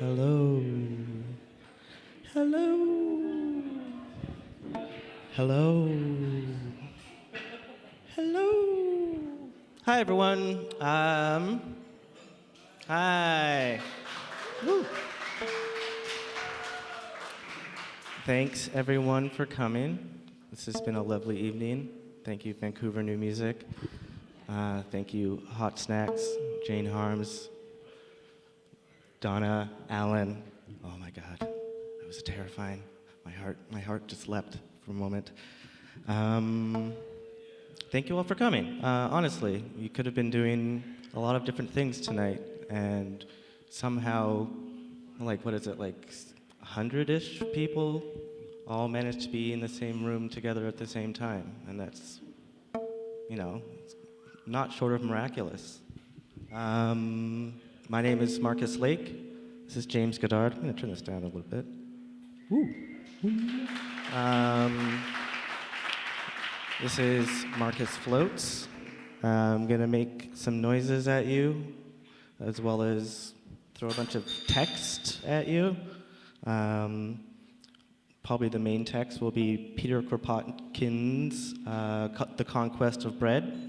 Hello. Hello. Hello. Hello. Hi, everyone. Hi. Woo. Thanks, everyone, for coming. This has been a lovely evening. Thank you, Vancouver New Music. Thank you, Hot Snacks, Jane Harms, Donna, Alan. Oh my God, that was terrifying. My heart just leapt for a moment. Thank you all for coming. Honestly, you could have been doing a lot of different things tonight, and somehow, like 100-ish people all managed to be in the same room together at the same time, and that's, not short of miraculous. My name is Markus Lake. This is James Goddard. I'm going to turn this down a little bit. Woo. This is Markus Floats. I'm going to make some noises at you, as well as throw a bunch of text at you. Probably the main text will be Peter Kropotkin's The Conquest of Bread.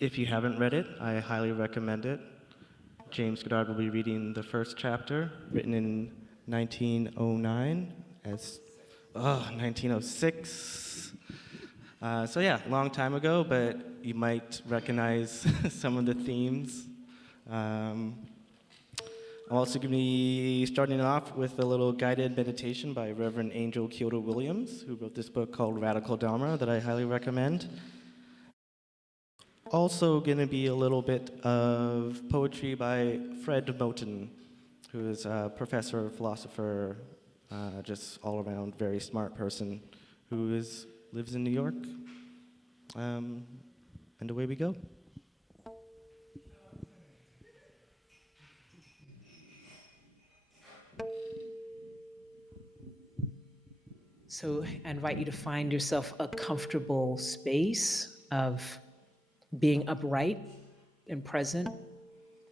If you haven't read it, I highly recommend it. James Goddard will be reading the first chapter, written in 1909 as 1906. So yeah, long time ago, but you might recognize some of the themes. I'm also going to be starting off with a little guided meditation by Reverend Angel Kyoto Williams, who wrote this book called Radical Dharma that I highly recommend. Also going to be a little bit of poetry by Fred Moten, who is a professor, philosopher, just all around very smart person who lives in New York. And away we go. So I invite you to find yourself a comfortable space of being upright and present.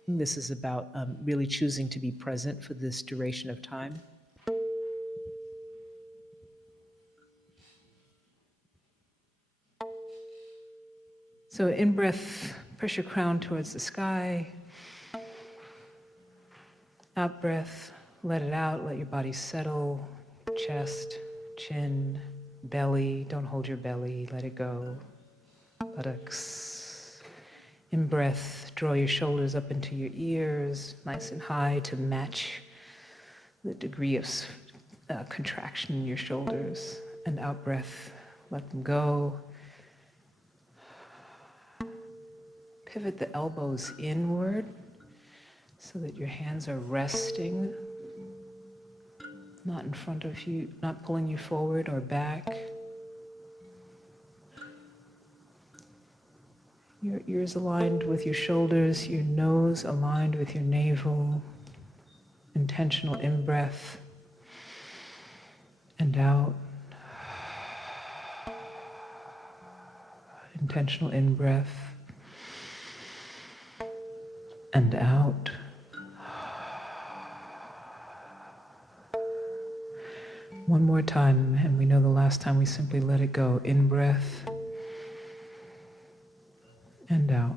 This is about really choosing to be present for this duration of time. So in breath, press your crown towards the sky. Out breath, let it out, let your body settle, chest, chin, belly. Don't hold your belly, let it go. Buttocks. In breath, draw your shoulders up into your ears, nice and high to match the degree of contraction in your shoulders. And out breath, let them go. Pivot the elbows inward so that your hands are resting, not in front of you, not pulling you forward or back. Your ears aligned with your shoulders, your nose aligned with your navel. Intentional in-breath and out. Intentional in-breath and out. One more time, and we know the last time we simply let it go. In-breath and out.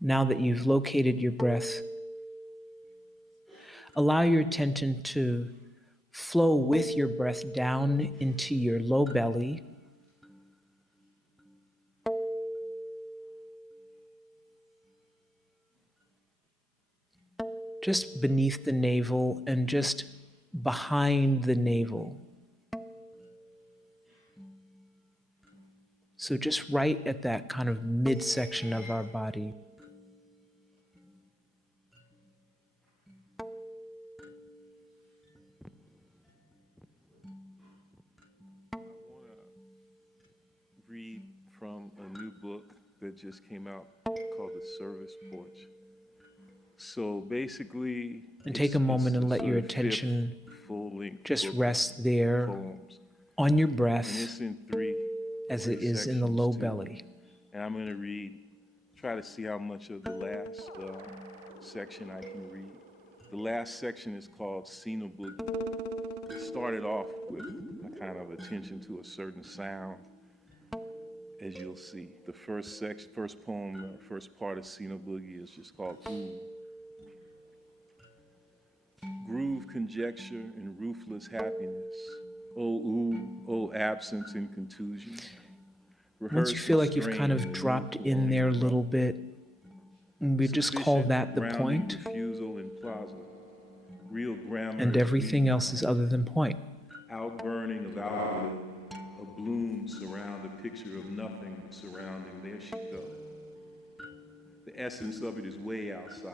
Now that you've located your breath, allow your attention to flow with your breath down into your low belly. Just beneath the navel and just behind the navel. So just right at that kind of midsection of our body. that just came out called The Service Porch. So basically, And take a moment and let your attention just rest there on your breath and it's in three as it is in the sections, low too. belly. And I'm going to try to see how much of the last section I can read. The last section is called Cena Boogie. It started off with a kind of attention to a certain sound, as you'll see. The first poem, first part of Cena Boogie is just called Ooh. Groove, conjecture, and ruthless happiness. Oh, ooh, oh, absence and contusion. Once you feel like you've kind of dropped in there a little bit, we just call that the point, and everything else is other than point. Outburning of outward, a bloom surround a picture of nothing surrounding, there she goes. The essence of it is way outside.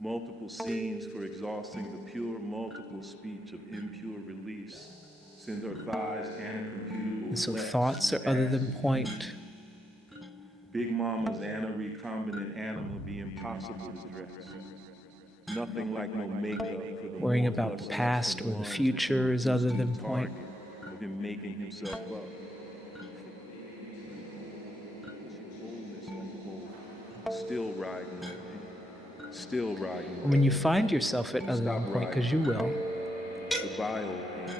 Multiple scenes for exhausting the pure, multiple speech of impure release. Send her thighs and And so thoughts are other than point. Big Mama's recombinant animal be impossible to dress. Nothing like no makeup for the Worrying about the past or the future is other than point. Of him making himself up. Still riding. Still riding. When you find yourself at other than point, because you will,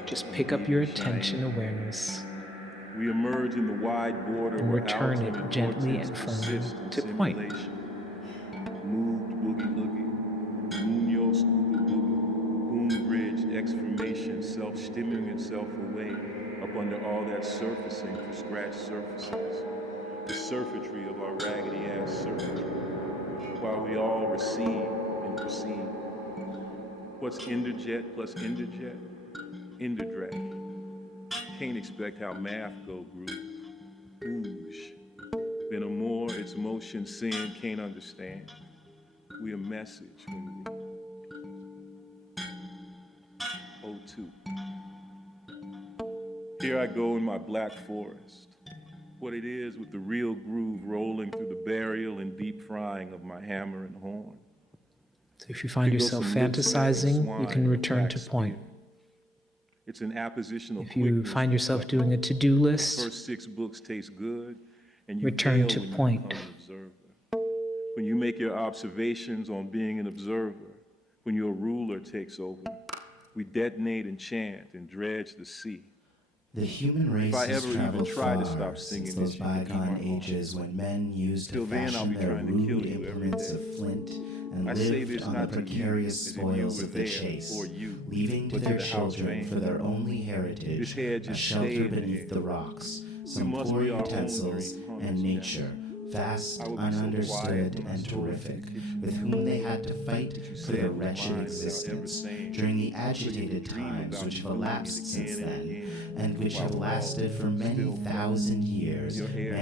just pick up your attention awareness we emerge in the wide border and return it gently and firmly to point. Moved boogie loogie, munoz boogie boogie, boom-bridged exformation, self-stimming itself away up under all that surfacing for scratched surfaces. The surfeitry of our raggedy-ass surfeitry, while we all receive and perceive. What's Interjet plus Interjet? Interdrag. Can't expect how math go groove. Ooge. Then more, its motion sin can't understand. We a message when we O2. Here I go in my black forest. What it is with the real groove rolling through the burial and deep frying of my hammer and horn. So if you find yourself fantasizing, you can return to point. It's an appositional if you find yourself doing a to-do list, first 6 books taste good, and you return to point. When you make your observations on being an observer, when your ruler takes over, we detonate and chant and dredge the sea. The human race has traveled far since those bygone ages when men used to fashion their rude implements of flint and lived on the precarious spoils of the chase, leaving to their children for their only heritage a shelter beneath the rocks, some poor utensils, and nature, vast, ununderstood, and terrific, with whom they had to fight for their wretched existence during the agitated times which have elapsed since then, and which have lasted for many thousand years. Over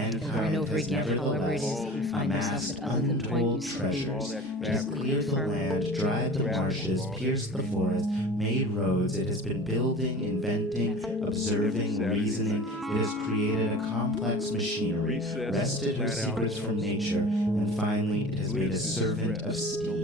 and over again, however it is that you find yourself at other than point, you say, treasures. It has cleared the land, dried the marshes, pierced the forest, made roads. It has been building, inventing, observing, reasoning. It has created a complex machinery, wrested her secrets from nature, and finally it has made a servant of steam.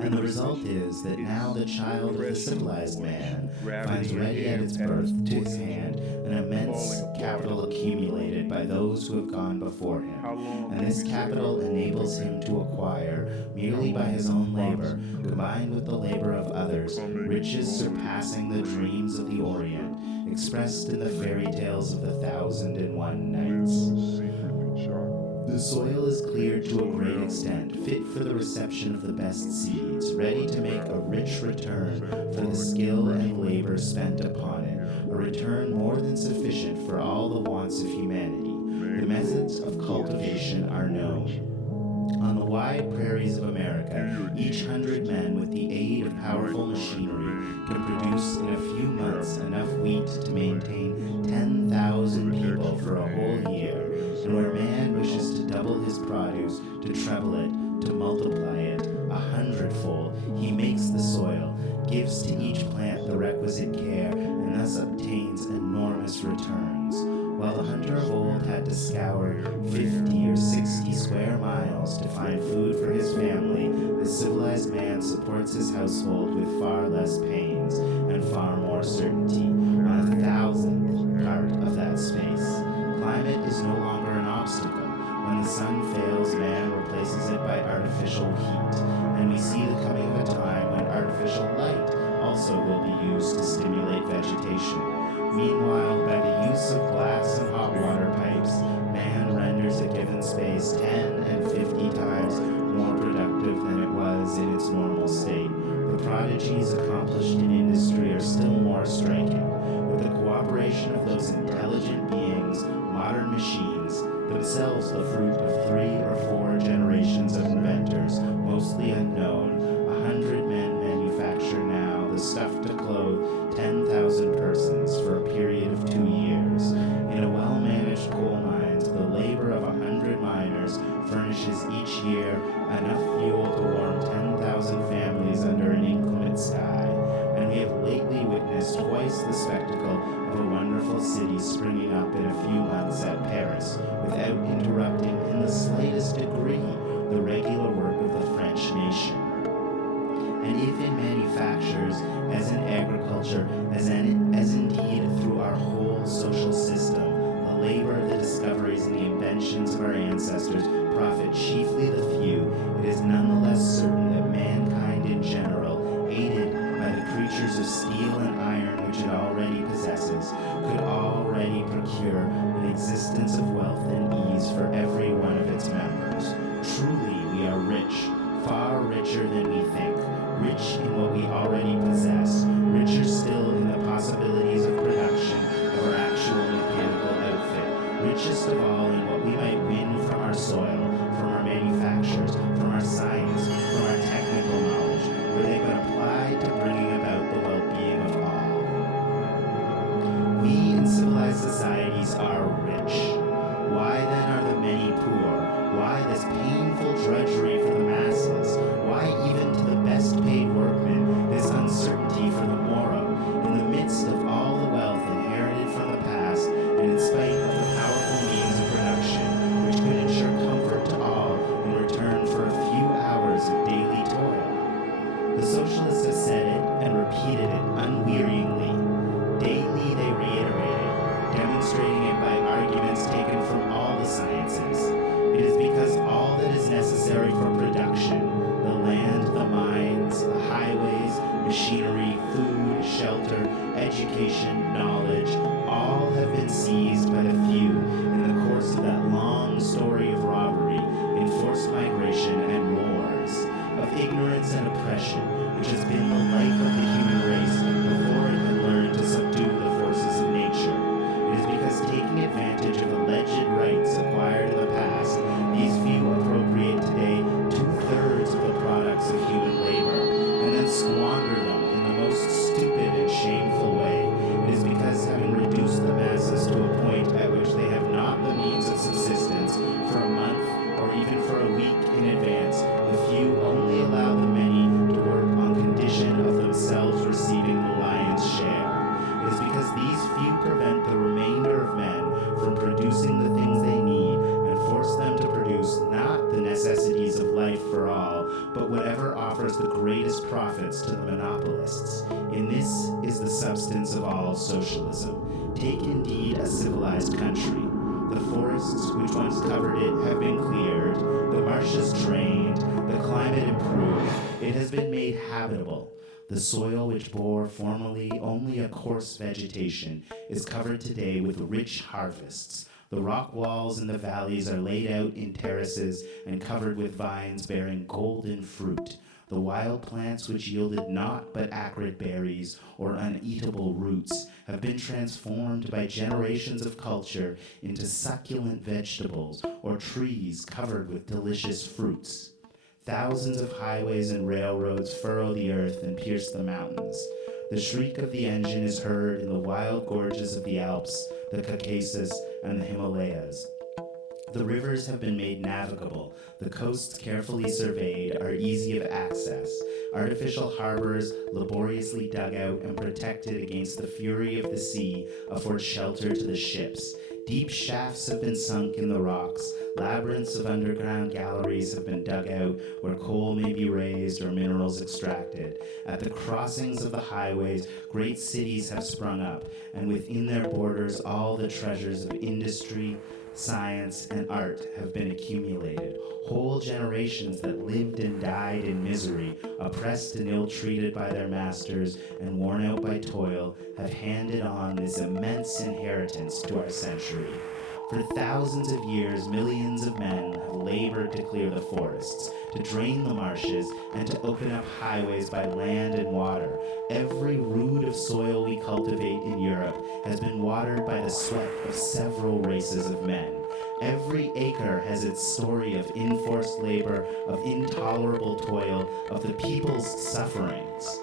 And the result is that now the child of the civilized man finds ready at its birth to his hand an immense capital accumulated by those who have gone before him. And this capital enables him to acquire, merely by his own labor, combined with the labor of others, riches surpassing the dreams of the Orient, expressed in the fairy tales of the 1,001 Nights. The soil is cleared to a great extent, fit for the reception of the best seeds, ready to make a rich return for the skill and labor spent upon it, a return more than sufficient for all the wants of humanity. The methods of cultivation are known. On the wide prairies of America, each 100 men with the aid of powerful machinery can produce in a few months enough wheat to maintain 10,000 people for a whole year. And where man wishes to double his produce, to treble it, to multiply it 100-fold, he makes the soil, gives to each plant the requisite care, and thus obtains enormous returns. While the hunter of old had to to scour 50 or 60 square miles to find food for his family, the civilized man supports his household with far less pains and far more certainty on 1,000th part of that space. Climate is no longer an obstacle. When the sun fails, man replaces it by artificial heat, and we see the coming of a time when artificial light also will be used to stimulate vegetation. Meanwhile, by the use of glass and hot water pipes, man renders a given space 10 and 50 times more productive than it was in its normal state. The prodigies accomplished in industry are still more striking. With the cooperation of those intelligent beings, modern machines, themselves the fruit of 3 or 4 generations of inventors, mostly unknown, 100 men manufacture now the stuff to clothe 10,000 persons for a period of 2 years. In a well-managed coal mines, the labor of 100 miners furnishes each year enough fuel to warm 10,000 families under an inclement sky. And we have lately witnessed twice the spectacle of a wonderful city springing up in a few months at Paris, without interrupting in the slightest degree the regular work of the French nation. And if in manufactures, as in agriculture, as indeed through our whole social system, the labor, the discoveries, and the inventions of our ancestors profit chiefly the few, it is nonetheless certain that mankind in general, aided by the creatures of steel and iron which it already possesses, could already procure an existence of wealth and ease for every one of its members. Truly, we are rich, far richer than we think, rich in what we already possess, richer still in the possibilities of production of our actual mechanical outfit, richest of all in what we might win from our soil, from our manufactures, from our science, from our technical knowledge, were they but applied to bringing about the well-being of all. We in civilized societies are rich. Why then are the many poor? Why this painful drudgery for the masses? Why even to the best paid workmen this uncertainty for the morrow, in the midst of all the wealth inherited from the past, and in spite of the powerful means of production, which could ensure comfort to all in return for a few hours of daily toil? The socialists have said it and repeated it unwearyingly. Daily they reiterate it, demonstrating it by arguments taken from all the sciences. It is because all that is necessary for production, the land, the mines, the highways, machinery, food, shelter, education, knowledge, all have been seized by the few in the course of that long story of robbery, enforced migration, and wars, of ignorance and oppression, which has been the life of the human race before it had learned to subdue the forces of nature. It is because taking advantage of alleged rights acquired in the past, these few appropriate today 2/3 of the products of human labor, and then squander them in the most stupid and shameful way. It is because, having reduced the masses to a point at which they have not the means of subsistence for a month or even for a week in advance, the few only allow the many to work on condition of themselves receiving the lion's share. It is because these few prevent the remainder of men from producing the things they need and force them to produce not the necessities of life for all, but whatever offers the greatest profits to the monopolists. In this is the substance of all socialism. Take indeed a civilized country. The forests which once covered it have been cleared, the marshes drained, the climate improved, it has been made habitable. The soil which bore formerly only a coarse vegetation is covered today with rich harvests. The rock walls in the valleys are laid out in terraces and covered with vines bearing golden fruit. The wild plants which yielded naught but acrid berries or uneatable roots have been transformed by generations of culture into succulent vegetables or trees covered with delicious fruits. Thousands of highways and railroads furrow the earth and pierce the mountains. The shriek of the engine is heard in the wild gorges of the Alps, the Caucasus, and the Himalayas. The rivers have been made navigable, the coasts carefully surveyed are easy of access, artificial harbors laboriously dug out and protected against the fury of the sea afford shelter to the ships. Deep shafts have been sunk in the rocks. Labyrinths of underground galleries have been dug out where coal may be raised or minerals extracted. At the crossings of the highways, great cities have sprung up, and within their borders, all the treasures of industry, science, and art have been accumulated. Whole generations that lived and died in misery, oppressed and ill-treated by their masters, and worn out by toil, have handed on this immense inheritance to our century. For thousands of years, millions of men have labored to clear the forests, to drain the marshes, and to open up highways by land and water. Every rood of soil we cultivate in Europe has been watered by the sweat of several races of men. Every acre has its story of enforced labor, of intolerable toil, of the people's sufferings.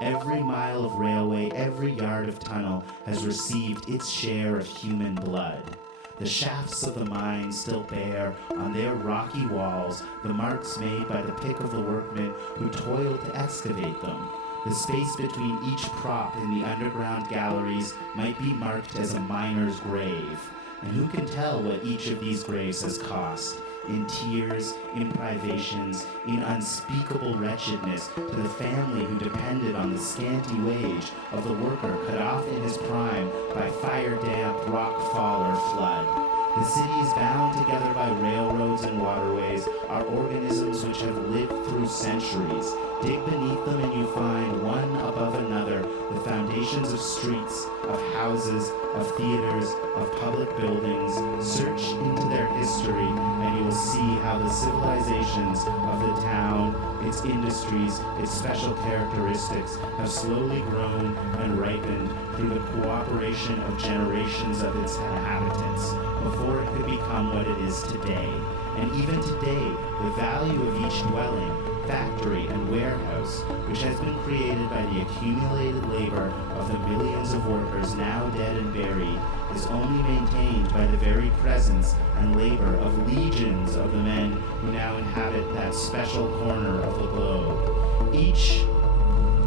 Every mile of railway, every yard of tunnel has received its share of human blood. The shafts of the mine still bear on their rocky walls the marks made by the pick of the workmen who toiled to excavate them. The space between each prop in the underground galleries might be marked as a miner's grave. And who can tell what each of these graves has cost? In tears, in privations, in unspeakable wretchedness to the family who depended on the scanty wage of the worker cut off in his prime by fire damp, rock fall, or flood. The cities bound together by railroads and waterways are organisms which have lived through centuries. Dig beneath them and you find, one above another, the foundations of streets, of houses, of theaters, of public buildings. Search into their history and you will see how the civilizations of the town, its industries, its special characteristics have slowly grown and ripened through the cooperation of generations of its inhabitants before it could become what it is today. And even today, the value of each dwelling, factory, and warehouse, which has been created by the accumulated labor of the millions of workers now dead and buried, is only maintained by the very presence and labor of legions of the men who now inhabit that special corner of the globe. Each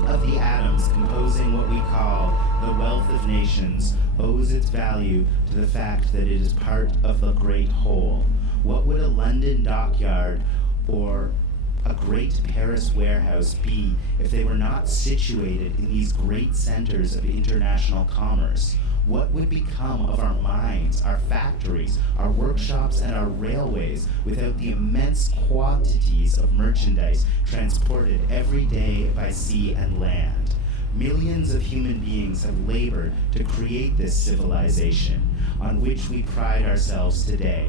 of the atoms composing what we call the wealth of nations owes its value to the fact that it is part of the great whole. What would a London dockyard or a great Paris warehouse be if they were not situated in these great centers of international commerce? What would become of our mines, our factories, our workshops, and our railways without the immense quantities of merchandise transported every day by sea and land? Millions of human beings have labored to create this civilization on which we pride ourselves today.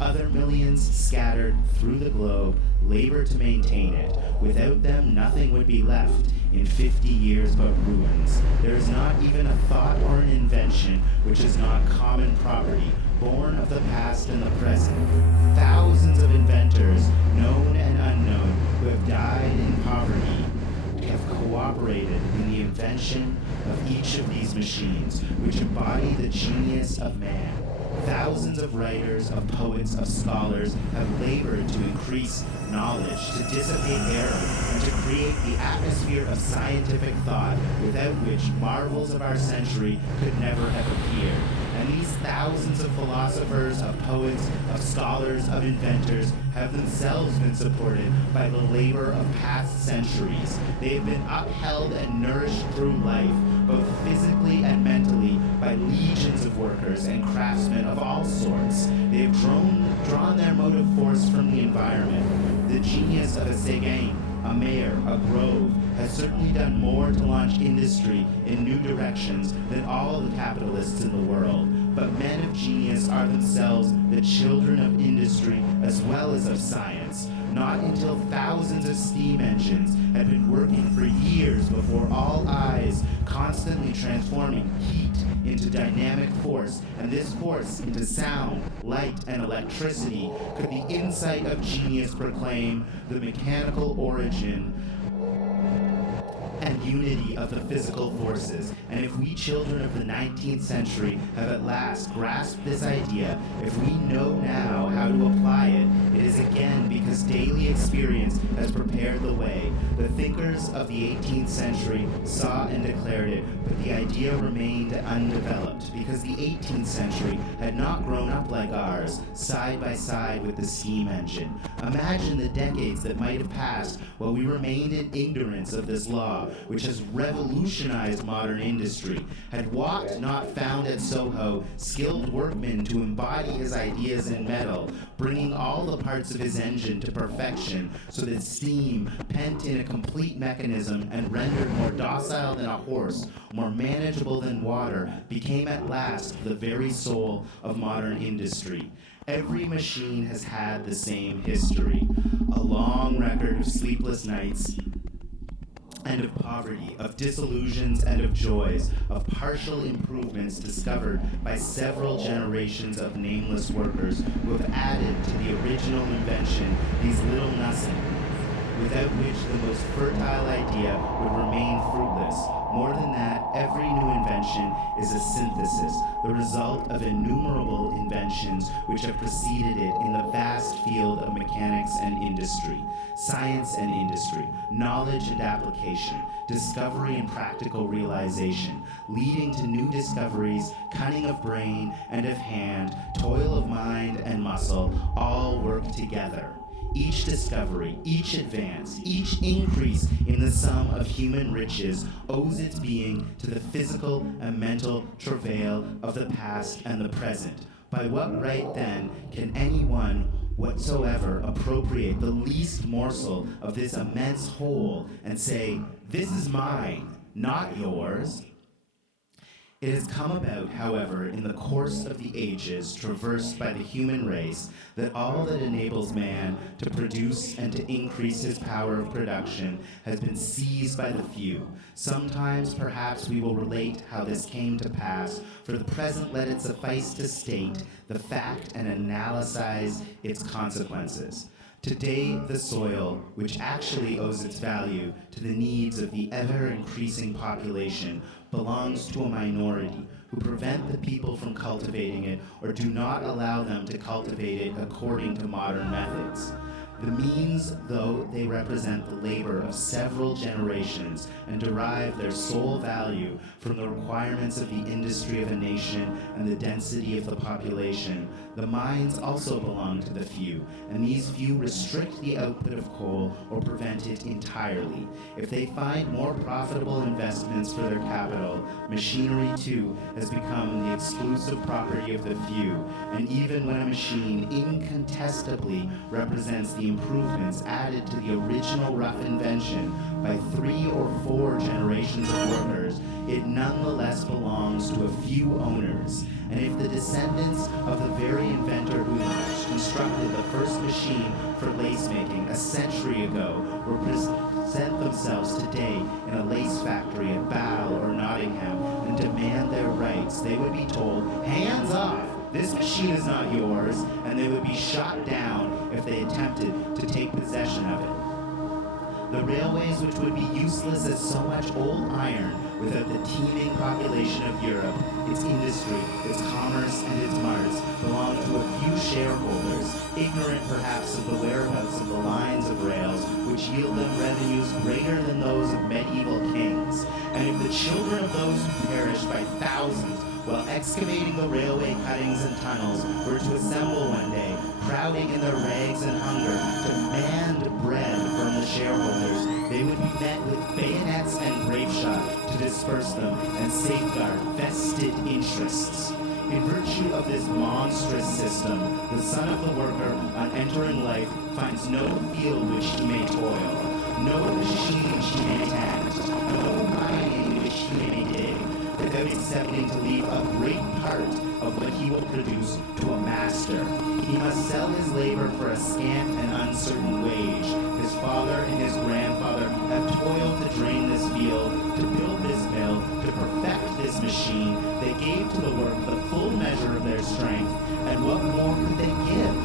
Other millions scattered through the globe labor to maintain it. Without them, nothing would be left in 50 years but ruins. There is not even a thought or an invention which is not common property, born of the past and the present. Thousands of inventors, known and unknown, who have died in poverty, have cooperated in the invention of each of these machines, which embody the genius of man. Thousands of writers, of poets, of scholars have labored to increase knowledge, to dissipate error, and to create the atmosphere of scientific thought without which marvels of our century could never have appeared. And these thousands of philosophers, of poets, of scholars, of inventors have themselves been supported by the labor of past centuries. They have been upheld and nourished through life, both physically and mentally, by legions of workers and craftsmen of all sorts. They have drawn their motive force from the environment. The genius of a Séguin, a Mayer, a Grove, has certainly done more to launch industry in new directions than all the capitalists in the world. But men of genius are themselves the children of industry as well as of science. Not until thousands of steam engines had been working for years before all eyes, constantly transforming heat into dynamic force, and this force into sound, light, and electricity, could the insight of genius proclaim the mechanical origin and unity of the physical forces. And if we children of the 19th century have at last grasped this idea, if we know now how to apply it, it is again because daily experience has prepared the way. The thinkers of the 18th century saw and declared it, but the idea remained undeveloped because the 18th century had not grown up like ours, side by side with the steam engine. Imagine the decades that might have passed while we remained in ignorance of this law, which has revolutionized modern industry. Had Watt not found at Soho skilled workmen to embody his ideas in metal, bringing all the parts of his engine to perfection so that steam, pent in a complete mechanism and rendered more docile than a horse, more manageable than water, became at last the very soul of modern industry. Every machine has had the same history, a long record of sleepless nights and of poverty, of disillusions and of joys, of partial improvements discovered by several generations of nameless workers who have added to the original invention these little nothings, without which the most fertile idea would remain fruitless. More than that, every new invention is a synthesis, the result of innumerable inventions which have preceded it in the vast field of mechanics and industry, science and industry, knowledge and application, discovery and practical realization, leading to new discoveries, cunning of brain and of hand, toil of mind and muscle, all work together. Each discovery, each advance, each increase in the sum of human riches owes its being to the physical and mental travail of the past and the present. By what right, then, can anyone whatsoever appropriate the least morsel of this immense whole and say, "This is mine, not yours"? It has come about, however, in the course of the ages traversed by the human race, that all that enables man to produce and to increase his power of production has been seized by the few. Sometimes, perhaps, we will relate how this came to pass. For the present, let it suffice to state the fact and analyze its consequences. Today, the soil, which actually owes its value to the needs of the ever-increasing population, belongs to a minority who prevent the people from cultivating it or do not allow them to cultivate it according to modern methods. The means, though they represent the labor of several generations and derive their sole value from the requirements of the industry of a nation and the density of the population, the mines also belong to the few, and these few restrict the output of coal or prevent it entirely. If they find more profitable investments for their capital, machinery too has become the exclusive property of the few, and even when a machine incontestably represents the improvements added to the original rough invention by 3 or 4 generations of workers, it nonetheless belongs to a few owners. And if the descendants of the very inventor who constructed the first machine for lace making a century ago represent themselves today in a lace factory at Battle or Nottingham and demand their rights, they would be told, "Hands off! This machine is not yours," and they would be shot down if they attempted to take possession of it. The railways, which would be useless as so much old iron without the teeming population of Europe, its industry, its commerce, and its marts, belong to a few shareholders, ignorant perhaps of the whereabouts of the lines of rails, which yield them revenues greater than those of medieval kings. And if the children of those who perished by thousands while excavating the railway cuttings and tunnels were to assemble one day, crowding in their rags and hunger, to demand bread from the shareholders, they would be met with bayonets and grape shot to disperse them and safeguard vested interests. In virtue of this monstrous system, the son of the worker, on entering life, finds no field which he may toil, no machine which he may tend, no mine which he may dig, without accepting to leave a great part of what he will produce to a master. He must sell his labor for a scant and uncertain wage. His father and his grandfather have toiled to drain this field, to build this mill, to perfect this machine. They gave to the work the full measure of their strength, and what more could they give?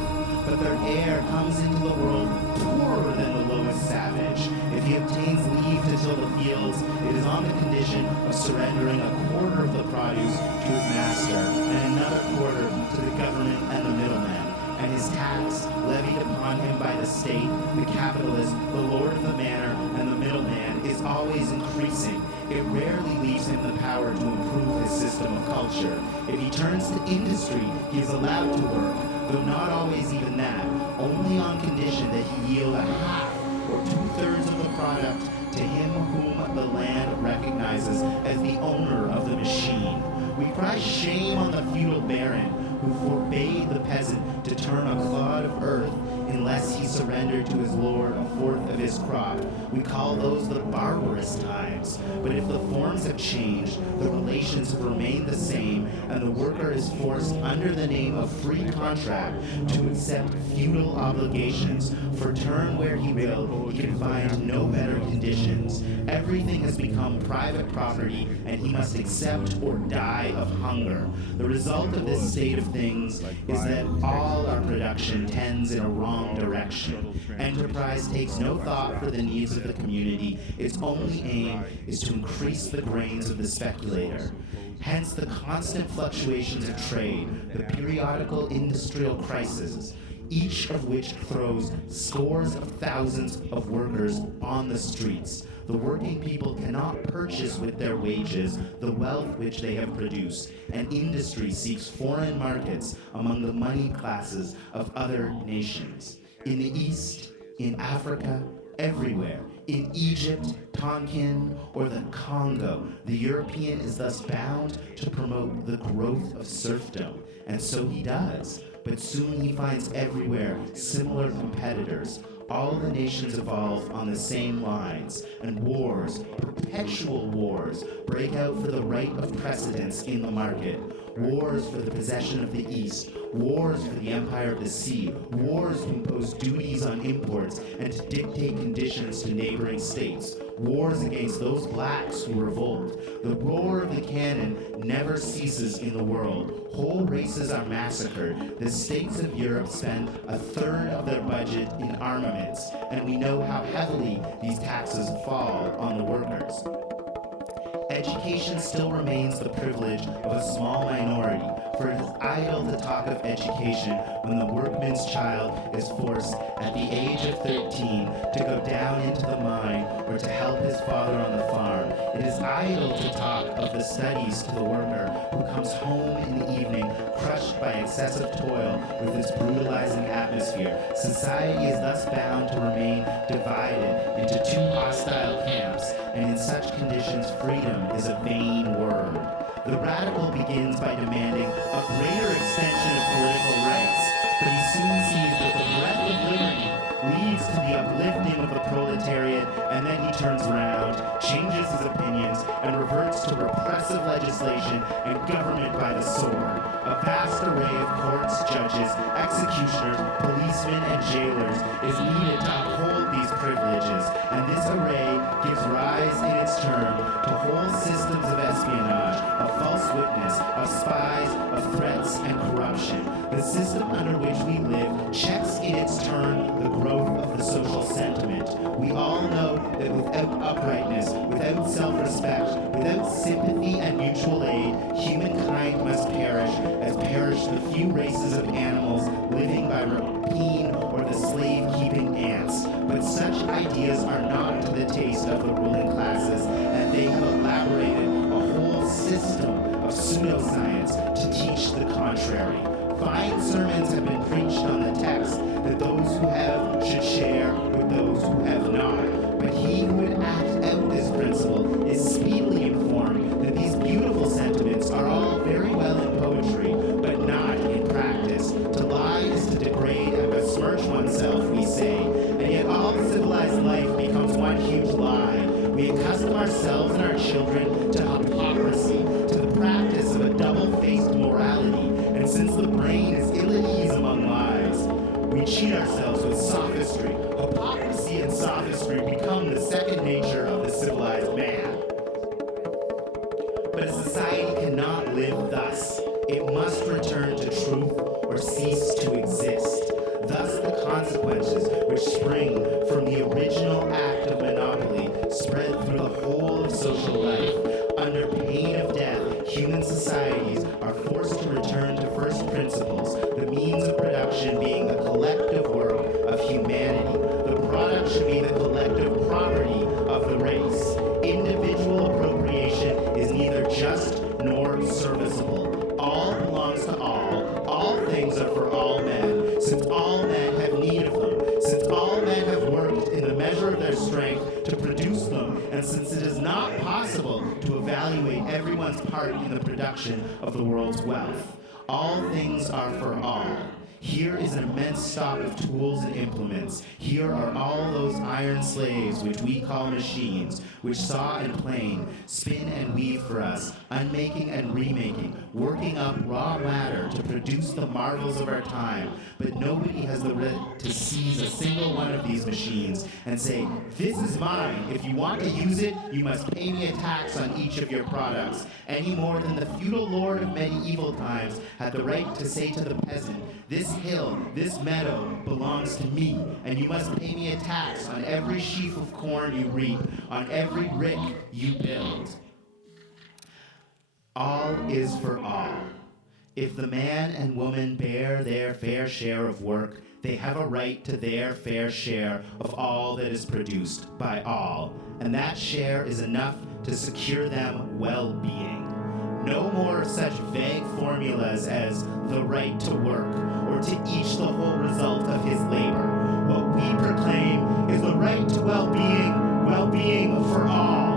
But their heir comes into the world poorer than the lowest savage. If he obtains leave to till the field, fields, it is on the condition of surrendering a quarter of the produce to his master and another quarter to the government and the middleman. And his tax, levied upon him by the state, the capitalist, the lord of the manor, and the middleman, is always increasing. It rarely leaves him the power to improve his system of culture. If he turns to industry, he is allowed to work, though not always even that, only on condition that he yield a half or 2/3 of the product to him whom the land recognizes as the owner of the machine. We cry shame on the feudal baron who forbade the peasant to turn a clod of earth unless he surrendered to his lord a fourth of his crop. We call those the barbarous times. But if the forms have changed, the relations have remained the same, and the worker is forced under the name of free contract to accept feudal obligations. For turn where he will, he can find no better conditions. Everything has become private property, and he must accept or die of hunger. The result of this state of things is that all our production tends in a wrong direction. Enterprise takes no thought for the needs of the community. Its only aim is to increase the gains of the speculator. Hence the constant fluctuations of trade, the periodical industrial crises, each of which throws scores of thousands of workers on the streets. The working people cannot purchase with their wages the wealth which they have produced, and industry seeks foreign markets among the money classes of other nations. In the East, in Africa, everywhere, in Egypt, Tonkin, or the Congo, the European is thus bound to promote the growth of serfdom, and so he does. But soon he finds everywhere similar competitors. All the nations evolve on the same lines, and wars, perpetual wars, break out for the right of precedence in the market. Wars for the possession of the East, wars for the empire of the sea, wars to impose duties on imports and to dictate conditions to neighboring states, wars against those blacks who revolt. The roar of the cannon never ceases in the world. Whole races are massacred. The states of Europe spend 1/3 of their budget in armaments, and we know how heavily these taxes fall on the workers. Education still remains the privilege of a small minority, for it is idle to talk of education when the workman's child is forced at the age of 13 to go down into the mine or to help his father on the farm. It is idle to talk of the studies to the worker who comes home in the evening crushed by excessive toil with its brutalizing atmosphere. Society is thus bound to remain divided into two hostile camps, and in such conditions freedom is a vain word. The radical begins by demanding a greater extension of political rights, but he soon sees that the breath of liberty leads to the uplifting of the proletariat, and then he turns around, changes his opinions, and reverts to repressive legislation and government by the sword. A vast array of courts, judges, executioners, policemen, and jailers is needed to uphold these privileges, and this array gives rise in its turn to whole systems of espionage, of false witness, of spies, of threats, and corruption. The system under which we live checks in its turn the growth of the social sentiment. We all know that without uprightness, without self-respect, without sympathy and mutual aid, humankind must perish, as perish the few races of animals living by rapine or the slave-keeping ants. But such ideas are not to the taste of the ruling classes, and they have elaborated a whole system of pseudoscience to teach the contrary. Fine sermons have been preached on the text that those who have should share with those who have not. But he who would act out this principle is speedily informed that these beautiful sentiments are all very well in poetry, but not in practice. To lie is to degrade and besmirch oneself, we say, and yet all civilized life becomes one huge lie. We accustom ourselves and our children to hypocrisy, to the practice of a double-faced morality, and since the brain is ill at ease among lies, we cheat ourselves with sophistry. Hypocrisy and sophistry become the second nature of the civilized man. But a society cannot live thus. It must return to truth or cease to exist. Thus the consequences which spring from the original act of monopoly spread through the whole of of social life. Under pain of death, human societies are forced to return to first principles, the means of production being the collective work of humanity. The product should be the collective property of the race. Individual appropriation is neither just nor serviceable. All belongs to all. All things are for all men, since all men have need of them, since all men have worked in the measure of their strength to produce them, and since it is not possible to evaluate everyone's part in the production of the world's wealth. All things are for all. Here is an immense stock of tools and implements. Here are all those iron slaves which we call machines, which saw and plane, spin and weave for us, unmaking and remaking, working up raw matter to produce the marvels of our time. But nobody has the right to seize a single one of these machines and say, "This is mine. If you want to use it, you must pay me a tax on each of your products," any more than the feudal lord of medieval times had the right to say to the peasant, "This hill, this meadow belongs to me, and you must pay me a tax on every sheaf of corn you reap, on every rick you build." All is for all. If the man and woman bear their fair share of work, they have a right to their fair share of all that is produced by all, and that share is enough to secure them well-being. No more of such vague formulas as the right to work, or to each the whole result of his labor. What we proclaim is the right to well-being, well-being for all.